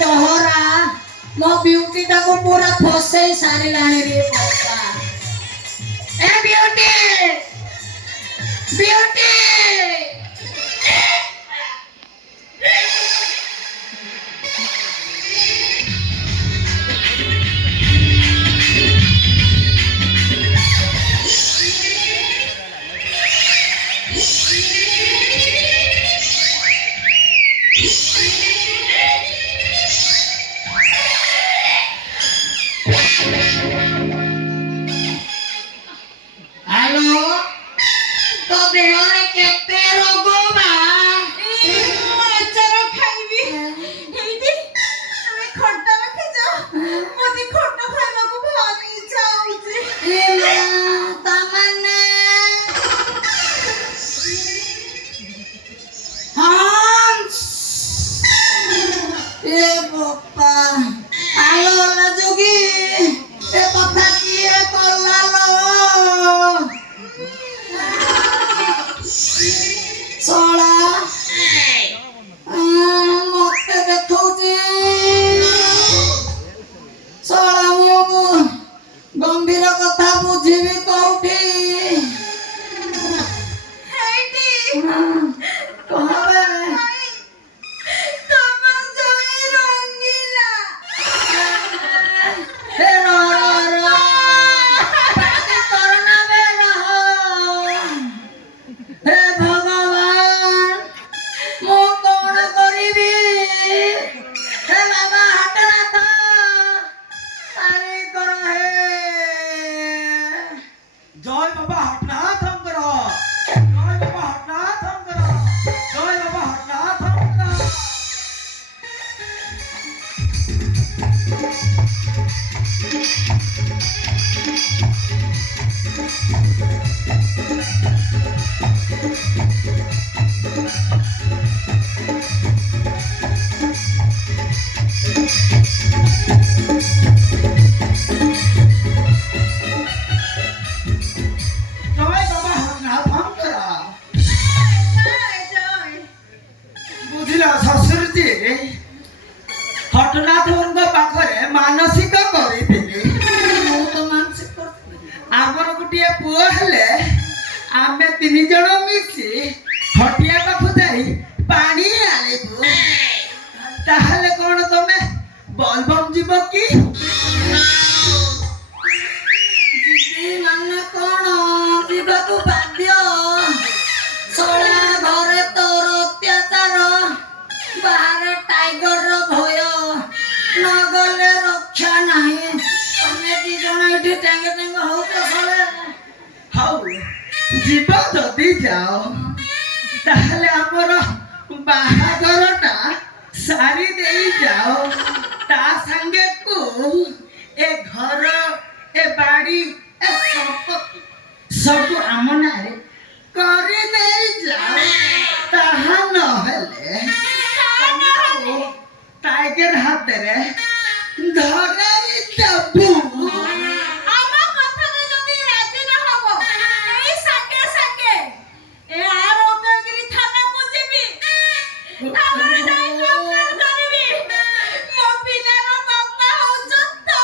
डहरा मो ब्यूटी टाको पूरा फसई सारी लाणी रे बाबा ए ब्यूटी ब्यूटी गंभीर कथा बुझीबी कौठी हटनाथ पाखे मानसिक आमर गोटे पुओ हेले आमे तीन जन मिसी हटिया पाखु जाई पानी आनिबु ताहले कोन तमे बलबम जीव की जीती माने कोन जीव तू बाध्य सोला घरे तोर अत्याचार बाहर टाइगर रो भय न गले रक्षा नाही तमे दी जण एठी टेंगे टेंगे हो तो सले हाउ जीव जदी जाओ ताहले हमर बाहागरटा सारी देई जाओ ता संगे को ए घर ए बाड़ी ए सब आमनारे करी देई जाओ ताहा न हेले टाइगर हाथ रे धरे दबू आमा कथा रे जदी राजी न हबो एई संगे संगे ए आर उदयगिरी थाना को जेबी थाना जाई कंप्लेन करबी मो पिलार बापा हो जत्तो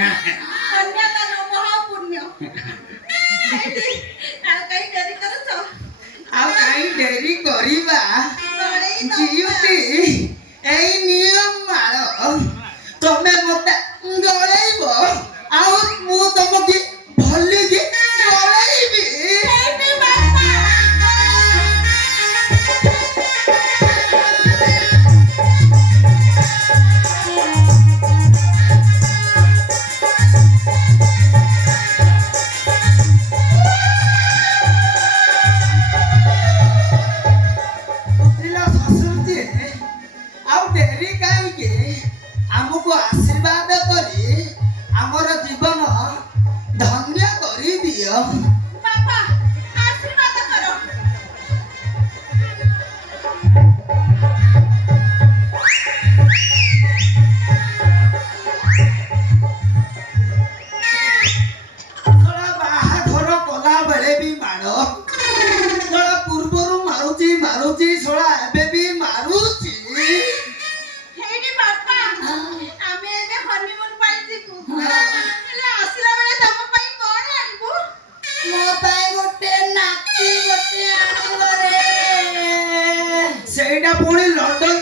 କନ୍ୟାଦାନ ମହାପୁଣ୍ୟ। ଏଇଠି ଆଉ କାହିଁ ଡେରି କରୁଛ? ଆଉ କାହିଁ ଡେରି କରିବା ଗଳେଇ ଦବ। ଝିଅଟି ଏଇ ନିୟମ ମାଳ ତମେ ମତେ ଗଳେଇବ ଆଉ ମୁଁ ତମକୁ ଭଲିକି ଗଳେଇବି। ଏଇଠି ବାପା। ବୁଝିଲ ଶ୍ୱଶୁରଜୀ ଆଉ ଡେରି କାହିଁକି ଆମକୁ ଆଶୀର୍ବାଦ କରି ଆମର ଜୀବନ ଧନ୍ୟ କରିଦିଅ। ବାପା ଆଶୀର୍ବାଦ କର। ଶଳା ବାହାଘର କଲା ବେଳେ ବି ମାଡ଼ ଶଳା ପୂର୍ବରୁ ମାରୁଛି ଶଳା ଏବେ ବି ମାରୁଛି। ହେଇଟି ବାପା ଆମେ ଏବେ ହନିମୁନ ପାଇଁ ଯିବୁ। ହେଲେ ଆସିଲା ବେଳେ ତମ ପାଇଁ କଣ ଆଣିବୁ? ମୋ ପାଇଁ ଗୋଟେ ନାତି ଗୋଟେ ଆଣିବ ରେ। ସେଇଟା ପୁଣି ଲଣ୍ଡନ